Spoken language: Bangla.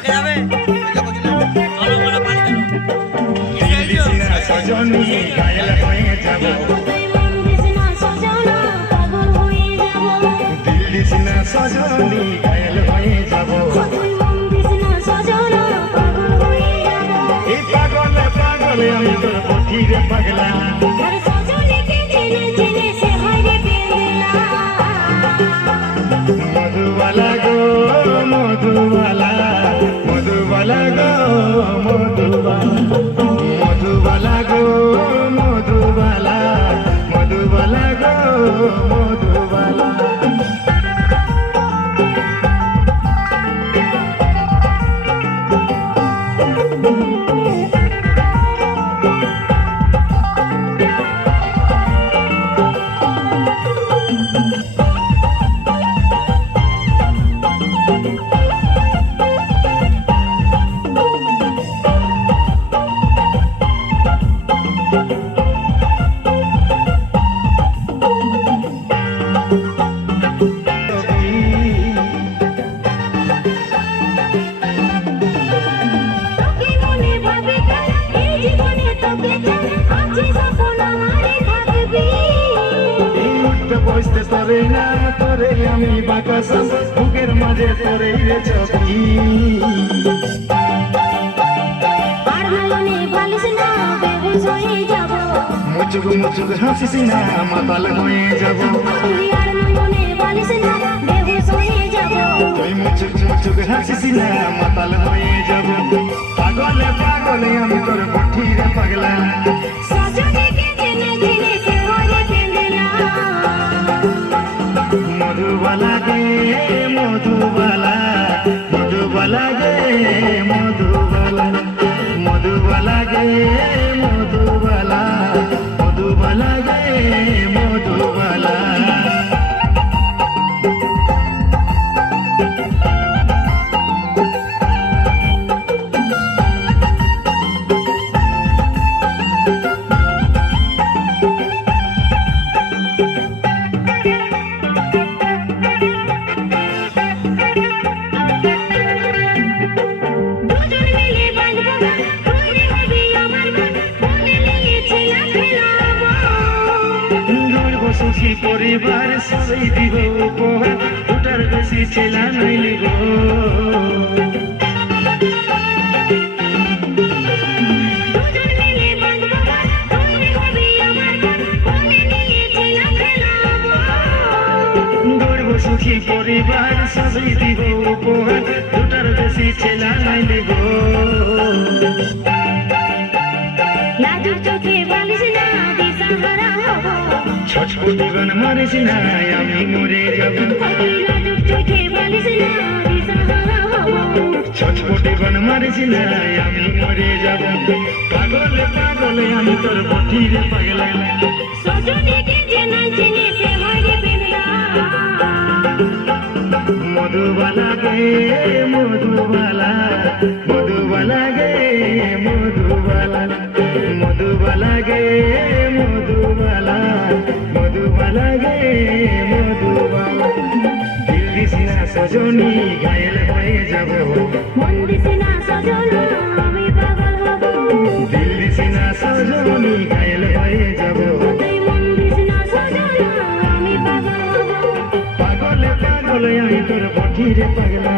পার্কে যাবে চলো করে পানি সজনী ঘায়ল হয়ে যাব দিল্লি সিনা সজনী ঘায়ল হয়ে যাব এই পাগলে পাগলে আমি তোর পথিরে পাগলা মধুবালা গো মধুবালা মধুবালা গো মধুবালা গো মধুবালা মধুবালা গো মধুবালা বসতে তোরে নাম তোরে আমি বাকাসাম বুকের মাঝে তোরে রে ছবি আর মনে ভালিস না বেহুশ হয়ে যাব মুচুক মুচুক হাসিস না মাতাল হয়ে যাব তুই আর মনে ভালিস না বেহুশ হয়ে যাব তুই মুচুক মুচুক হাসিস না মাতাল হয়ে যাব পাগলে পাগলে আমি তোর পথিরে পাগলা সজনীকে জেনে জেনে সে হয়ে পেন্দলা মধুবালা গে মধুবালা মধুবালা গে মধুবালা মধুবালা গে মধুবালা মধুবালা গে মধুবালা সুখী পরিবার সবাই দিব উপহার দুটার বেশি ছেলা নইলি গো গর্ব সুখী পরিবার সবাই দিব উপহার দুটার বেশি ছেলা নইলি গো লাজুক চোখে বালিশ না দিশাহারা হব ছটপটি গান মারিস না আমি মরে যাব লাজুক চোখে বালিশ না দিশাহারা হব ছটপটি গান মারিস না আমি মরে যাব পাগলে পাগলে আমি তোর পথিরে পাগলা সজনীকে জেনে জেনে সে হয়ে পেন্দলা মধুবালা গে মধুবালা মধুবালা গে মধুবালা মধুবালা গে মধুবালা মধুবালা গে মধুবালা দিল্লি সিনা সজনী ঘায়ল হয়ে যাব মন দিছে না সজনা আমি পাগল হব দিল্লি সিনা সজনী ঘায়ল হয়ে যাব তুই মন দিছে না সজনা আমি পাগল হব পাগলে পাগলে আমি তোর পথিরে পাগলা